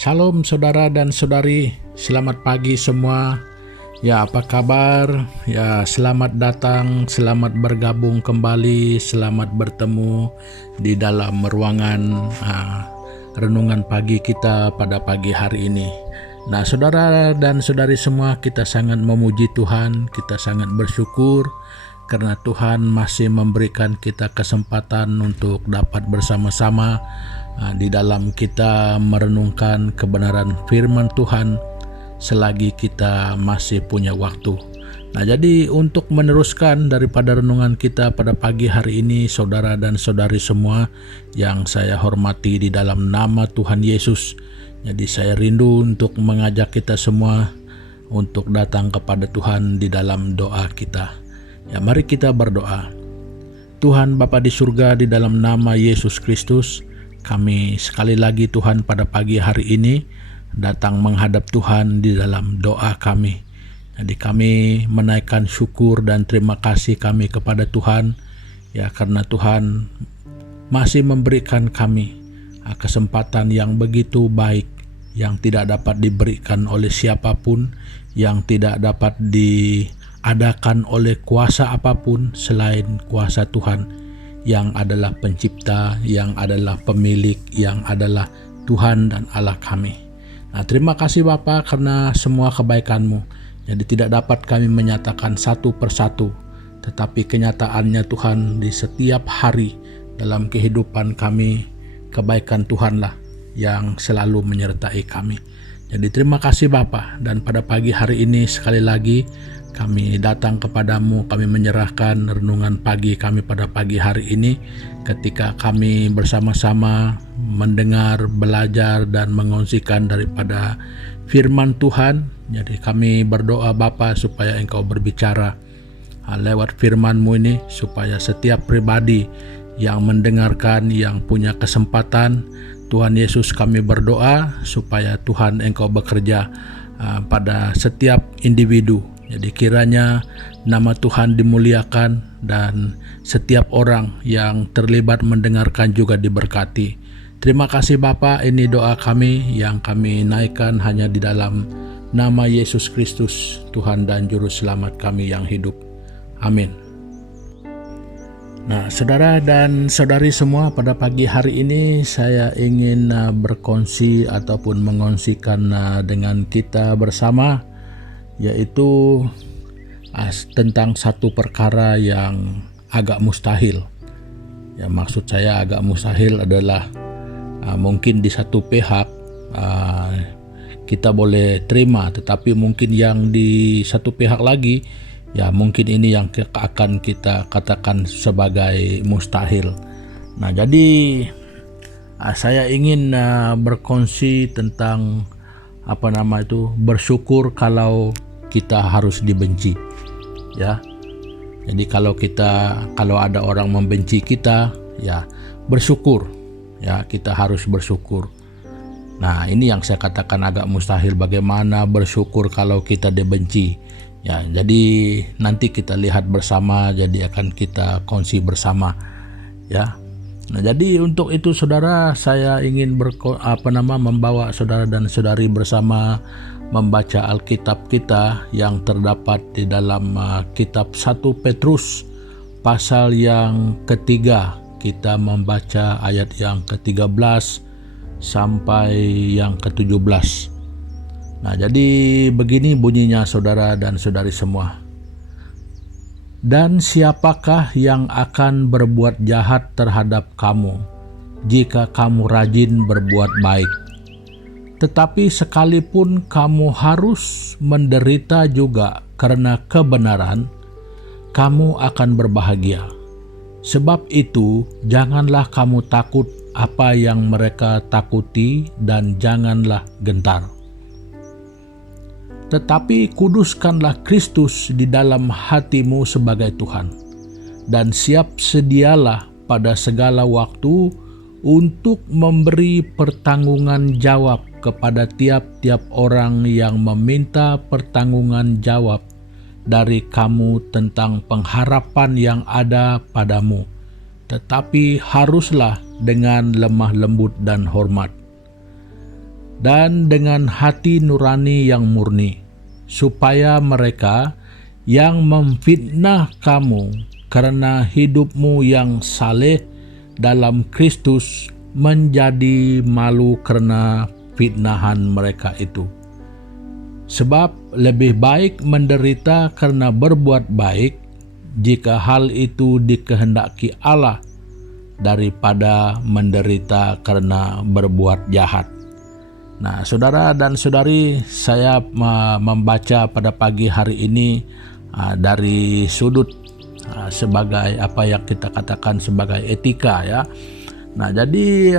Shalom saudara dan saudari, selamat pagi semua. Ya, apa kabar? Ya, selamat datang, selamat bergabung kembali, selamat bertemu di dalam ruangan renungan pagi kita pada pagi hari ini. Nah, saudara dan saudari semua, kita sangat memuji Tuhan, kita sangat bersyukur karena Tuhan masih memberikan kita kesempatan untuk dapat bersama-sama di dalam kita merenungkan kebenaran firman Tuhan selagi kita masih punya waktu. Nah, jadi untuk meneruskan daripada renungan kita pada pagi hari ini, saudara dan saudari semua yang saya hormati di dalam nama Tuhan Yesus. Jadi saya rindu untuk mengajak kita semua untuk datang kepada Tuhan di dalam doa kita. Ya, mari kita berdoa. Tuhan Bapa di surga, di dalam nama Yesus Kristus, kami sekali lagi Tuhan pada pagi hari ini datang menghadap Tuhan di dalam doa kami. Jadi kami menaikkan syukur dan terima kasih kami kepada Tuhan, ya, karena Tuhan masih memberikan kami kesempatan yang begitu baik, yang tidak dapat diberikan oleh siapapun, yang tidak dapat diadakan oleh kuasa apapun selain kuasa Tuhan, yang adalah pencipta, yang adalah pemilik, yang adalah Tuhan dan Allah kami. Nah, terima kasih Bapa karena semua kebaikan-Mu. Jadi tidak dapat kami menyatakan satu persatu, tetapi kenyataannya Tuhan di setiap hari dalam kehidupan kami, kebaikan Tuhanlah yang selalu menyertai kami. Jadi terima kasih Bapa, dan pada pagi hari ini sekali lagi kami datang kepadamu, kami menyerahkan renungan pagi kami pada pagi hari ini ketika kami bersama-sama mendengar, belajar, dan mengongsikan daripada firman Tuhan. Jadi kami berdoa Bapa supaya Engkau berbicara lewat firman-Mu ini, supaya setiap pribadi yang mendengarkan, yang punya kesempatan, Tuhan Yesus kami berdoa supaya Tuhan Engkau bekerja pada setiap individu. Jadi kiranya nama Tuhan dimuliakan dan setiap orang yang terlibat mendengarkan juga diberkati. Terima kasih Bapa, ini doa kami yang kami naikkan hanya di dalam nama Yesus Kristus, Tuhan dan Juru Selamat kami yang hidup. Amin. Nah, saudara dan saudari semua, pada pagi hari ini saya ingin berkongsi ataupun mengongsikan dengan kita bersama, yaitu tentang satu perkara yang agak mustahil. Ya, maksud saya agak mustahil adalah mungkin di satu pihak kita boleh terima, tetapi mungkin yang di satu pihak lagi, ya mungkin ini yang akan kita katakan sebagai mustahil. Nah, jadi saya ingin berkongsi tentang bersyukur kalau kita harus dibenci, ya. Jadi kalau ada orang membenci kita, ya bersyukur, ya kita harus bersyukur. Nah, ini yang saya katakan agak mustahil, bagaimana bersyukur kalau kita dibenci. Ya, jadi nanti kita lihat bersama, jadi akan kita kongsi bersama, ya. Nah, jadi untuk itu saudara, saya ingin membawa saudara dan saudari bersama membaca Alkitab kita yang terdapat di dalam kitab 1 Petrus pasal yang ketiga. Kita membaca ayat yang ke-13 sampai yang ke-17. Nah, jadi begini bunyinya saudara dan saudari semua. Dan siapakah yang akan berbuat jahat terhadap kamu jika kamu rajin berbuat baik? Tetapi sekalipun kamu harus menderita juga karena kebenaran, kamu akan berbahagia. Sebab itu, janganlah kamu takut apa yang mereka takuti dan janganlah gentar. Tetapi kuduskanlah Kristus di dalam hatimu sebagai Tuhan, dan siap sedialah pada segala waktu untuk memberi pertanggungan jawab kepada tiap-tiap orang yang meminta pertanggungan jawab dari kamu tentang pengharapan yang ada padamu, tetapi haruslah dengan lemah lembut dan hormat. dan dengan hati nurani yang murni, supaya mereka yang memfitnah kamu karena hidupmu yang saleh dalam Kristus menjadi malu karena fitnahan mereka itu. Sebab lebih baik menderita karena berbuat baik, jika hal itu dikehendaki Allah, daripada menderita karena berbuat jahat. Nah, saudara dan saudari, saya membaca pada pagi hari ini dari sudut sebagai apa yang kita katakan sebagai etika, ya. Nah, jadi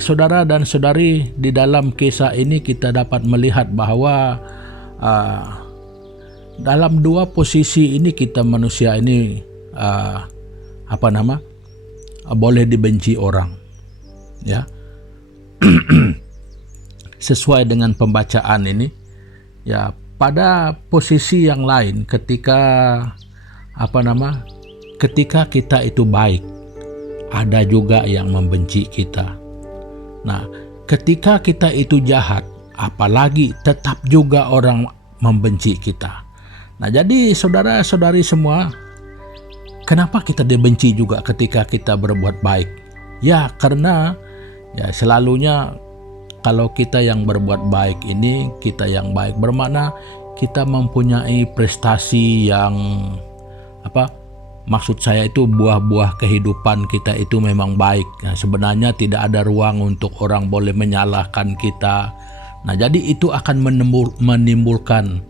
saudara dan saudari, di dalam kisah ini kita dapat melihat bahwa dalam dua posisi ini kita manusia ini boleh dibenci orang, ya. Sesuai dengan pembacaan ini, ya, pada posisi yang lain ketika ketika kita itu baik, ada juga yang membenci kita. Nah, ketika kita itu jahat, apalagi tetap juga orang membenci kita. Nah, jadi saudara-saudari semua, kenapa kita dibenci juga ketika kita berbuat baik? Ya, karena ya selalunya kalau kita yang berbuat baik ini, kita yang baik bermakna kita mempunyai prestasi yang maksud saya itu buah-buah kehidupan kita itu memang baik. Nah, sebenarnya tidak ada ruang untuk orang boleh menyalahkan kita. Nah, jadi itu akan menimbulkan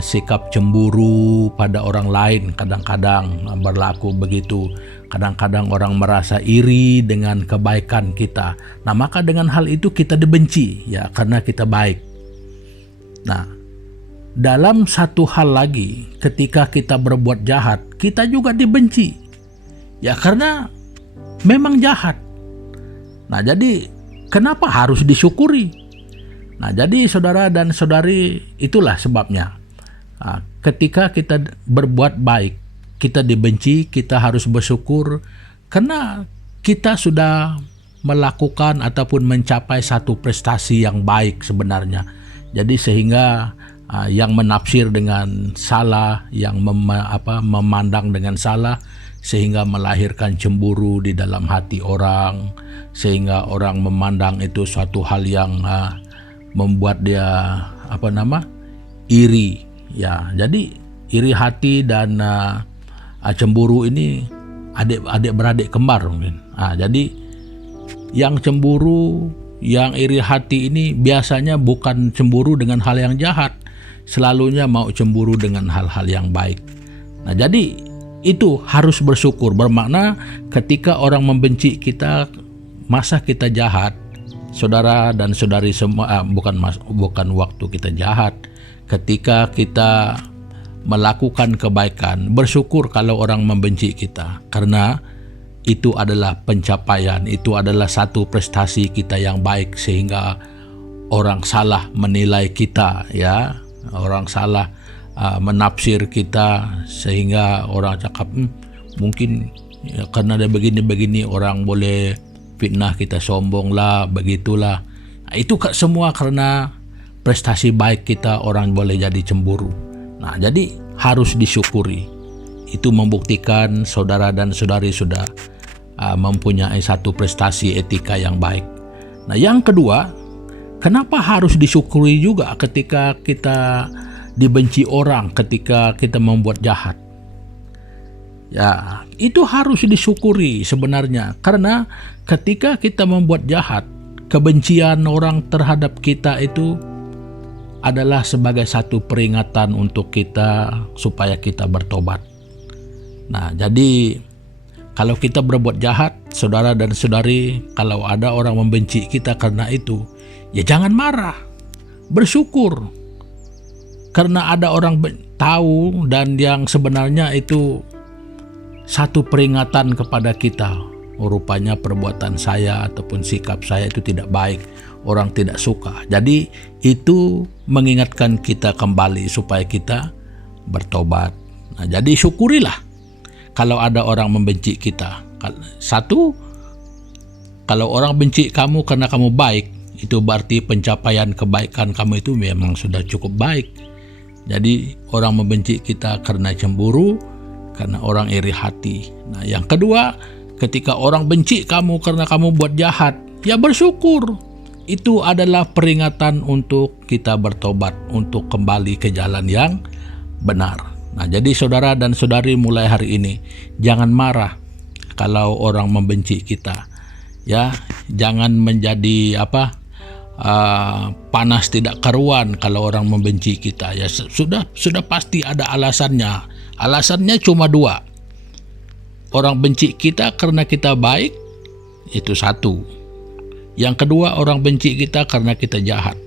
sikap cemburu pada orang lain. Kadang-kadang berlaku begitu. Kadang-kadang orang merasa iri dengan kebaikan kita. Nah, maka dengan hal itu kita dibenci, ya, karena kita baik. Nah, dalam satu hal lagi, ketika kita berbuat jahat, kita juga dibenci, ya, karena memang jahat. Nah, jadi kenapa harus disyukuri? Nah, jadi saudara dan saudari, itulah sebabnya. Nah, ketika kita berbuat baik, kita dibenci, kita harus bersyukur karena kita sudah melakukan ataupun mencapai satu prestasi yang baik sebenarnya. Jadi sehingga yang menafsir dengan salah, yang memandang dengan salah, sehingga melahirkan cemburu di dalam hati orang, sehingga orang memandang itu suatu hal yang membuat dia iri, ya. Jadi iri hati dan cemburu ini adik beradik kembar mungkin. Jadi yang cemburu, yang iri hati ini biasanya bukan cemburu dengan hal yang jahat, selalunya mau cemburu dengan hal-hal yang baik. Nah, jadi itu harus bersyukur, bermakna ketika orang membenci kita, masa kita jahat, saudara dan saudari semua, bukan waktu kita jahat, ketika kita melakukan kebaikan, bersyukur kalau orang membenci kita, karena itu adalah pencapaian, itu adalah satu prestasi kita yang baik, sehingga orang salah menilai kita, ya. Orang salah menafsir kita, sehingga orang cakap mungkin ya, karena dia begini-begini orang boleh fitnah kita, sombong lah, begitulah. Nah, itu semua karena prestasi baik kita, orang boleh jadi cemburu. Nah, jadi harus disyukuri. Itu membuktikan saudara dan saudari sudah mempunyai satu prestasi etika yang baik. Nah, yang kedua, kenapa harus disyukuri juga ketika kita dibenci orang, ketika kita membuat jahat? Ya, itu harus disyukuri sebenarnya, karena ketika kita membuat jahat, kebencian orang terhadap kita itu adalah sebagai satu peringatan untuk kita supaya kita bertobat. Nah, jadi kalau kita berbuat jahat, saudara dan saudari, kalau ada orang membenci kita karena itu, ya jangan marah, bersyukur. Karena ada orang tahu dan yang sebenarnya itu satu peringatan kepada kita. Rupanya perbuatan saya ataupun sikap saya itu tidak baik, orang tidak suka. Jadi itu mengingatkan kita kembali supaya kita bertobat. Nah, jadi syukurilah kalau ada orang membenci kita. Satu, kalau orang benci kamu karena kamu baik, itu berarti pencapaian kebaikan kamu itu memang sudah cukup baik. Jadi orang membenci kita karena cemburu, karena orang iri hati. Nah, yang kedua, ketika orang benci kamu karena kamu buat jahat, ya bersyukur. Itu adalah peringatan untuk kita bertobat, untuk kembali ke jalan yang benar. Nah, jadi saudara dan saudari, mulai hari ini jangan marah kalau orang membenci kita. Ya, jangan menjadi panas tidak karuan kalau orang membenci kita. Ya, sudah pasti ada alasannya. Alasannya cuma dua. Orang benci kita karena kita baik, itu satu. Yang kedua, orang benci kita karena kita jahat.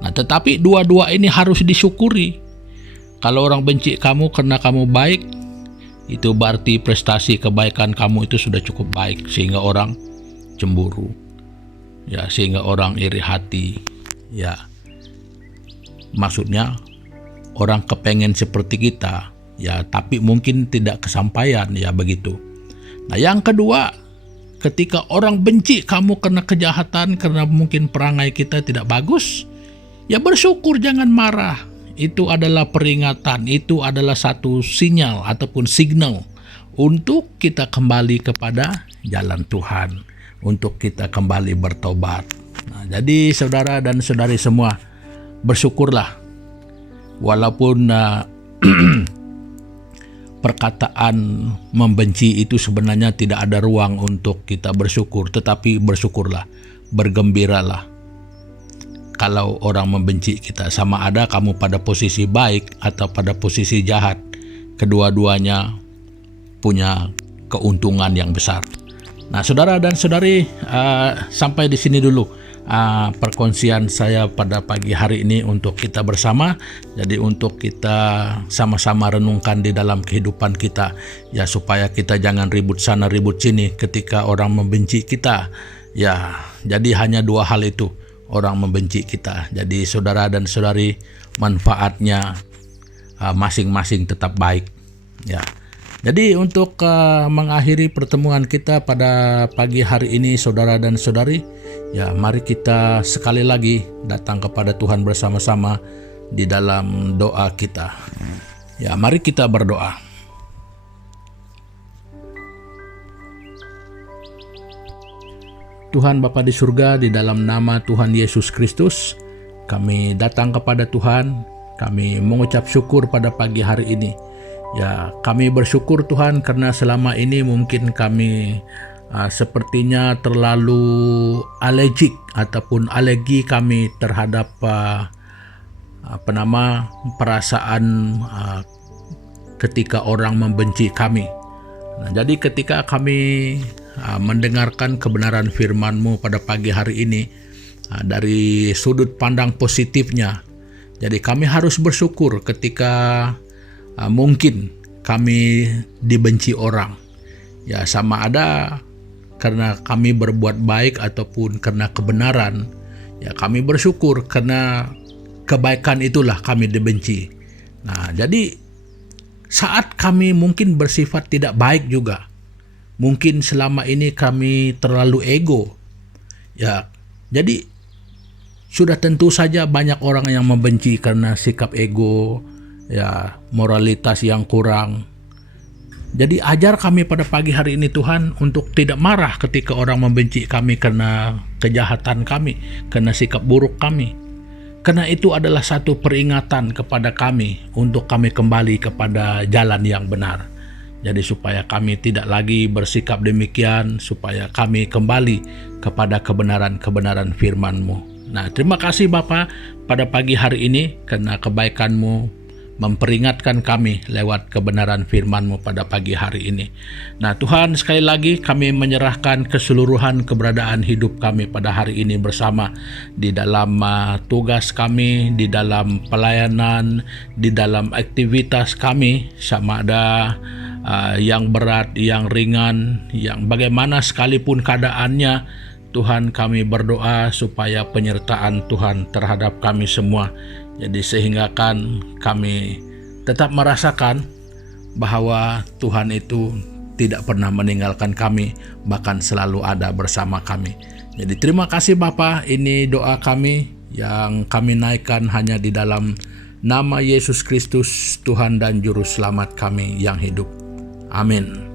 Nah, tetapi dua-dua ini harus disyukuri. Kalau orang benci kamu karena kamu baik, itu berarti prestasi kebaikan kamu itu sudah cukup baik sehingga orang cemburu. Ya, sehingga orang iri hati. Ya. Maksudnya orang kepengen seperti kita, ya, tapi mungkin tidak kesampaian, ya begitu. Nah, yang kedua, ketika orang benci kamu karena kejahatan, karena mungkin perangai kita tidak bagus, ya bersyukur, jangan marah. Itu adalah peringatan, itu adalah satu sinyal ataupun signal untuk kita kembali kepada jalan Tuhan, untuk kita kembali bertobat. Nah, jadi saudara dan saudari semua, bersyukurlah. Walaupun perkataan membenci itu sebenarnya tidak ada ruang untuk kita bersyukur, tetapi bersyukurlah, bergembiralah. Kalau orang membenci kita, sama ada kamu pada posisi baik atau pada posisi jahat, kedua-duanya punya keuntungan yang besar. Nah, saudara dan saudari, sampai di sini dulu perkongsian saya pada pagi hari ini untuk kita bersama. Jadi untuk kita sama-sama renungkan di dalam kehidupan kita, ya, supaya kita jangan ribut sana ribut sini ketika orang membenci kita. Ya, jadi hanya dua hal itu, orang membenci kita. Jadi saudara dan saudari, manfaatnya masing-masing tetap baik. Ya. Jadi untuk mengakhiri pertemuan kita pada pagi hari ini, saudara dan saudari, ya, mari kita sekali lagi datang kepada Tuhan bersama-sama di dalam doa kita. Ya, mari kita berdoa. Tuhan Bapa di surga, di dalam nama Tuhan Yesus Kristus, kami datang kepada Tuhan. Kami mengucap syukur pada pagi hari ini. Ya, kami bersyukur Tuhan karena selama ini mungkin kami sepertinya terlalu alergik ataupun alergi kami terhadap perasaan ketika orang membenci kami. Nah, jadi ketika kami mendengarkan kebenaran firman-Mu pada pagi hari ini dari sudut pandang positifnya, jadi kami harus bersyukur ketika mungkin kami dibenci orang. Ya, sama ada karena kami berbuat baik ataupun karena kebenaran. Ya, kami bersyukur karena kebaikan itulah kami dibenci. Nah, jadi saat kami mungkin bersifat tidak baik juga, mungkin selama ini kami terlalu ego. Ya, jadi sudah tentu saja banyak orang yang membenci karena sikap ego, ya, moralitas yang kurang. Jadi ajar kami pada pagi hari ini Tuhan untuk tidak marah ketika orang membenci kami karena kejahatan kami, karena sikap buruk kami. Karena itu adalah satu peringatan kepada kami untuk kami kembali kepada jalan yang benar. Jadi supaya kami tidak lagi bersikap demikian, supaya kami kembali kepada kebenaran-kebenaran firman-Mu. Nah, terima kasih Bapa pada pagi hari ini karena kebaikan-Mu memperingatkan kami lewat kebenaran firman-Mu pada pagi hari ini. Nah Tuhan, sekali lagi kami menyerahkan keseluruhan keberadaan hidup kami pada hari ini bersama di dalam tugas kami, di dalam pelayanan, di dalam aktivitas kami, sama ada yang berat, yang ringan, yang bagaimana sekalipun keadaannya. Tuhan, kami berdoa supaya penyertaan Tuhan terhadap kami semua. Jadi sehingga kan kami tetap merasakan bahwa Tuhan itu tidak pernah meninggalkan kami, bahkan selalu ada bersama kami. Jadi terima kasih Bapa, ini doa kami yang kami naikkan hanya di dalam nama Yesus Kristus, Tuhan dan Juru Selamat kami yang hidup. Amin.